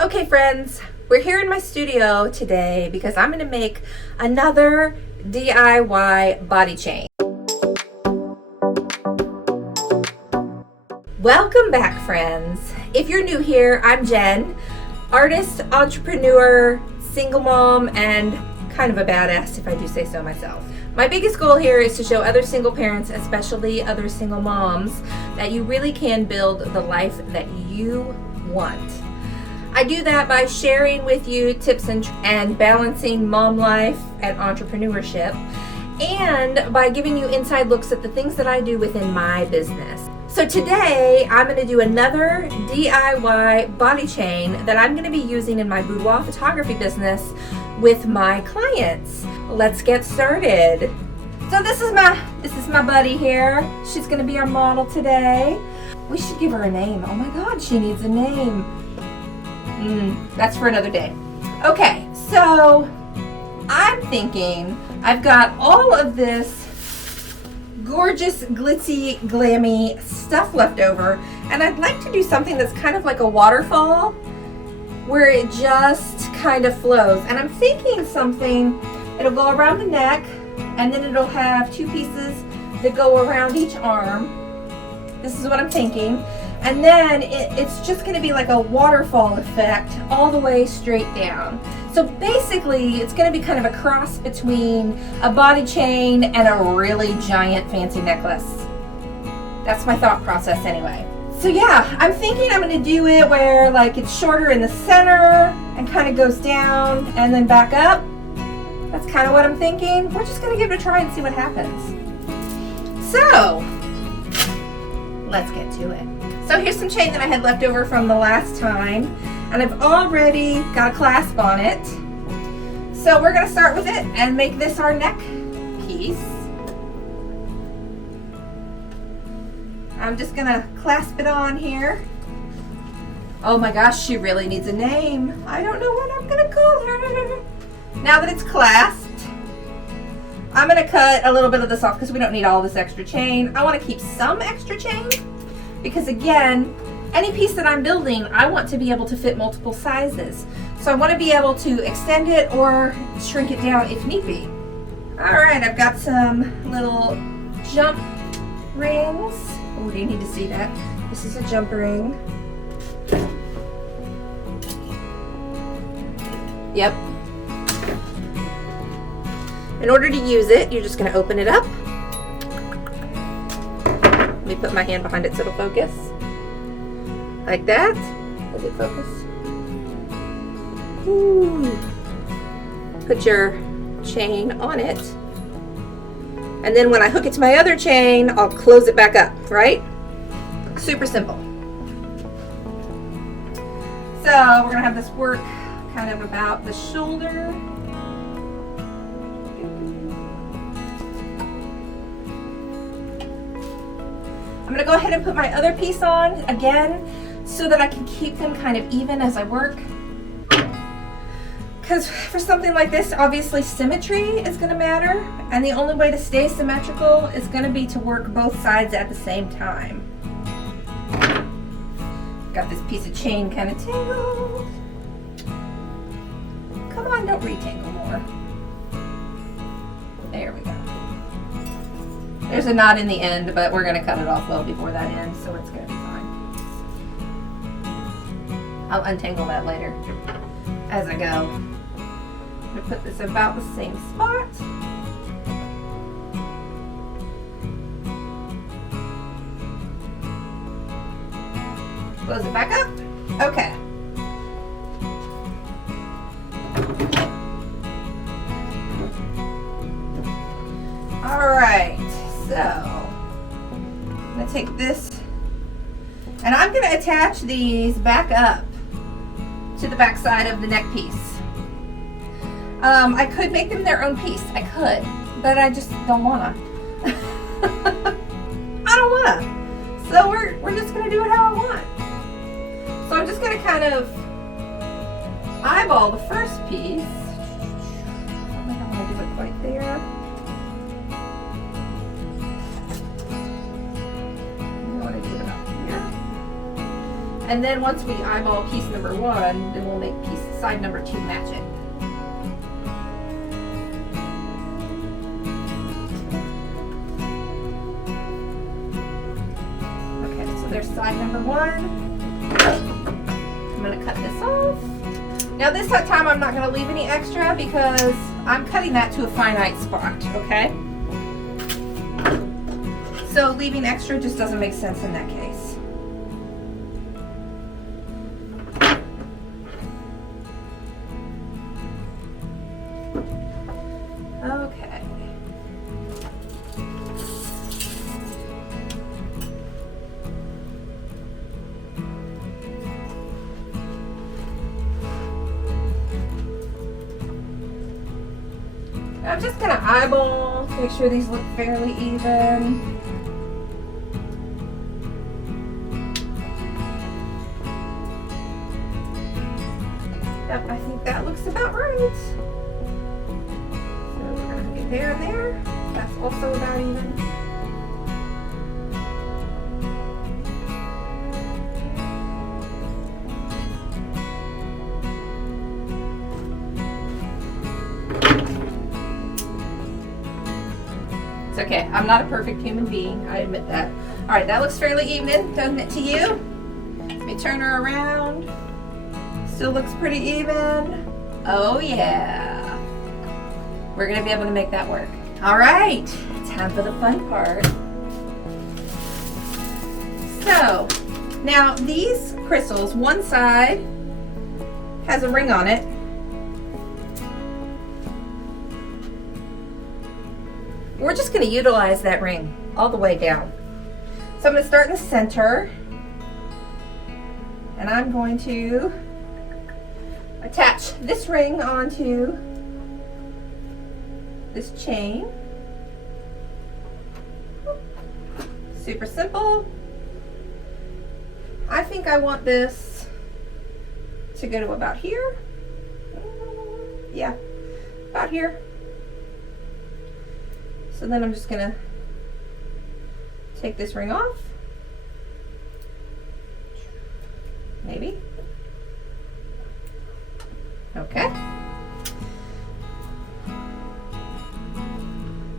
Okay friends, we're here in my studio today because I'm going to make another DIY body chain. Welcome back friends. If you're new here, I'm Jen, artist, entrepreneur, single mom, and kind of a badass if I do say so myself. My biggest goal here is to show other single parents, especially other single moms, that you really can build the life that you want. I do that by sharing with you tips and balancing mom life and entrepreneurship, and by giving you inside looks at the things that I do within my business. So today I'm going to do another DIY body chain that I'm going to be using in my boudoir photography business with my clients. Let's get started. So this is my buddy here. She's going to be our model today. We should give her a name. Oh my God, she needs a name. That's for another day. Okay, so I'm thinking I've got all of this gorgeous, glitzy, glammy stuff left over, and I'd like to do something that's kind of like a waterfall where it just kind of flows. And I'm thinking something, it'll go around the neck, and then it'll have two pieces that go around each arm. This is what I'm thinking. And then it's just going to be like a waterfall effect all the way straight down. So basically it's going to be kind of a cross between a body chain and a really giant fancy necklace. That's my thought process anyway. So yeah, I'm thinking I'm going to do it where like it's shorter in the center and kind of goes down and then back up. That's kind of what I'm thinking. We're just going to give it a try and see what happens. So let's get to it. So here's some chain that I had left over from the last time, and I've already got a clasp on it. So we're going to start with it and make this our neck piece. I'm just going to clasp it on here. Oh my gosh, she really needs a name. I don't know what I'm going to call her. Now that it's clasped, I'm going to cut a little bit of this off because we don't need all this extra chain. I want to keep some extra chain because, again, any piece that I'm building, I want to be able to fit multiple sizes. So I want to be able to extend it or shrink it down if need be. All right, I've got some little jump rings. Oh, do you need to see that? This is a jump ring. Yep. In order to use it, you're just going to open it up. Let me put my hand behind it so it'll focus. Like that. Does it focus? Ooh. Put your chain on it. And then when I hook it to my other chain, I'll close it back up, right? Super simple. So we're going to have this work kind of about the shoulder. I'm going to go ahead and put my other piece on again so that I can keep them kind of even as I work. Because for something like this, obviously symmetry is going to matter, and the only way to stay symmetrical is going to be to work both sides at the same time. Got this piece of chain kind of tangled. Come on, don't retangle more. There we go. There's a knot in the end, but we're going to cut it off well before that ends, so it's going to be fine. I'll untangle that later as I go. I'm going to put this about the same spot. Close it back up. Okay. All right. So, I'm going to take this, and I'm going to attach these back up to the back side of the neck piece. I could make them their own piece. I could, but I just don't want to. I don't want to. So we're just going to do it how I want. So I'm just going to kind of eyeball the first piece. I don't think I want to do it quite there. And then once we eyeball piece number 1, then we'll make side number 2 match it. Okay, so there's side number 1. I'm gonna cut this off. Now this time I'm not gonna leave any extra because I'm cutting that to a finite spot, okay? So leaving extra just doesn't make sense in that case. Okay. I'm just gonna eyeball to make sure these look fairly even. Yep, I think that looks about right. So we're gonna get there and there. That's also about even. It's okay, I'm not a perfect human being, I admit that. All right, that looks fairly even, doesn't it to you? Let me turn her around. Still looks pretty even. Oh yeah. We're gonna be able to make that work. All right, time for the fun part. So, now these crystals, one side has a ring on it. We're just gonna utilize that ring all the way down. So I'm gonna start in the center, and I'm going to attach this ring onto this chain. Super simple. I think I want this to go to about here. Yeah, about here. So then I'm just gonna take this ring off. Maybe. Okay.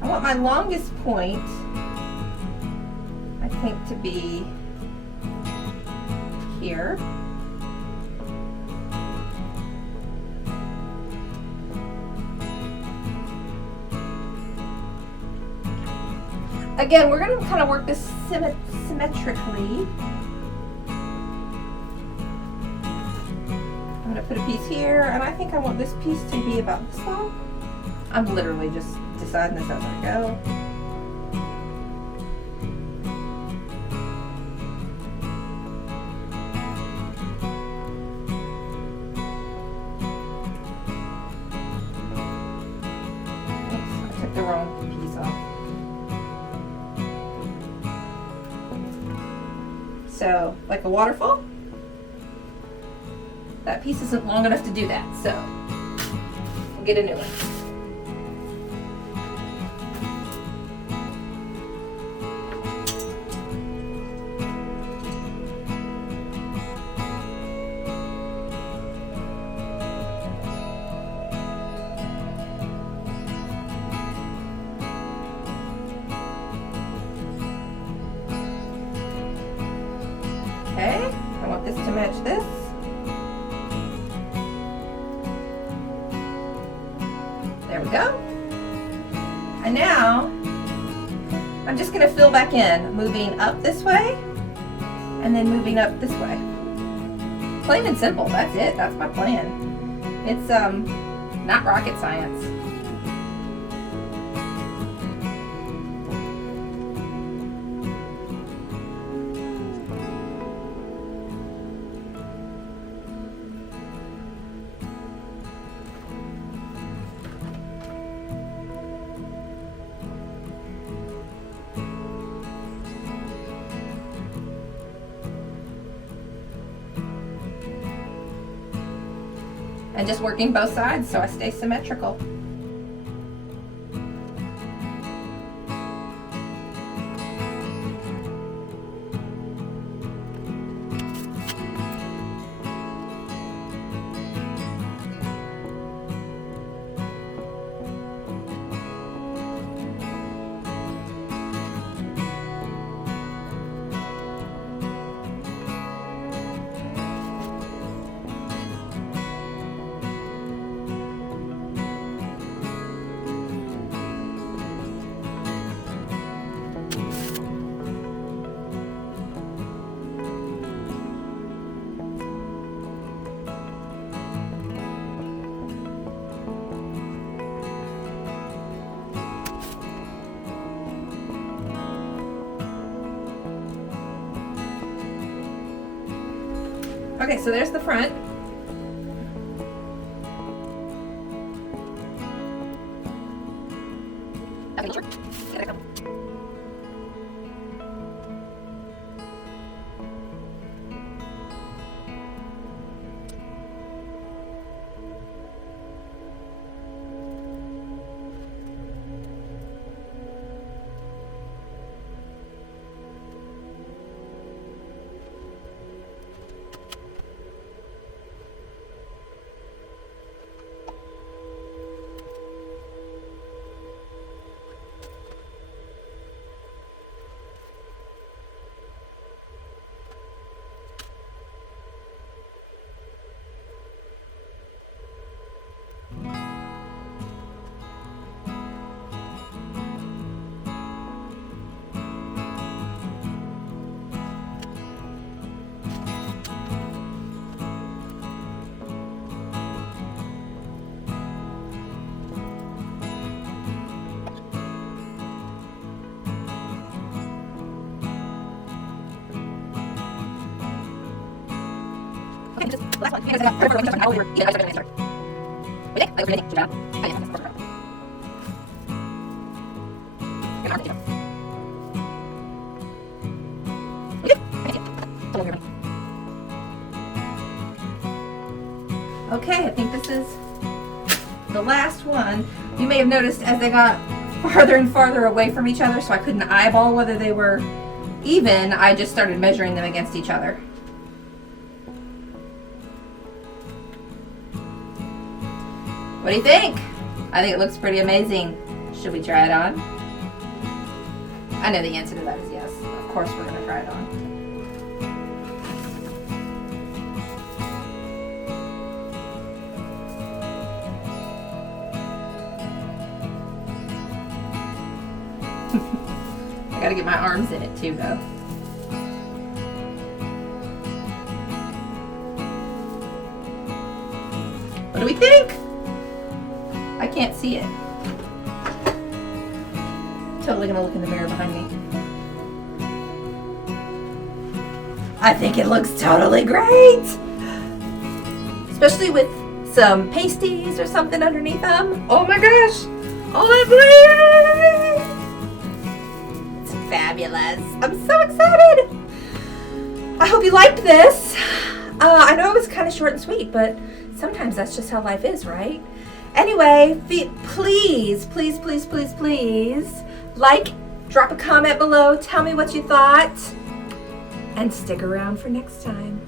I want my longest point, I think, to be here. Again, we're going to kind of work this symmetrically. I'm going to put a piece here, and I think I want this piece to be about this long. I'm literally just deciding this as I go. Oops, I took the wrong piece off. So, like a waterfall, that piece isn't long enough to do that, so we'll get a new one. Okay, I want this to match this. There we go. And now, I'm just gonna fill back in, moving up this way, and then moving up this way. Plain and simple, that's it, that's my plan. It's not rocket science. And just working both sides so I stay symmetrical. Okay, so there's the front. Okay, just last one. Because I got when you start an hour, yeah, I started start. Wait, I was reading. Good job. I am. Good arm, good. Okay, I think this is the last one. You may have noticed as they got farther and farther away from each other, so I couldn't eyeball whether they were even, I just started measuring them against each other. What do you think? I think it looks pretty amazing. Should we try it on? I know the answer to that is yes. Of course we're going to try it on. I gotta get my arms in it too, though. What do we think? I can't see it. Totally gonna look in the mirror behind me. I think it looks totally great! Especially with some pasties or something underneath them. Oh my gosh! All that glitter! It's fabulous. I'm so excited! I hope you liked this. I know it was kind of short and sweet, but sometimes that's just how life is, right? Anyway, please, please, please, please, please, like, drop a comment below, tell me what you thought, and stick around for next time.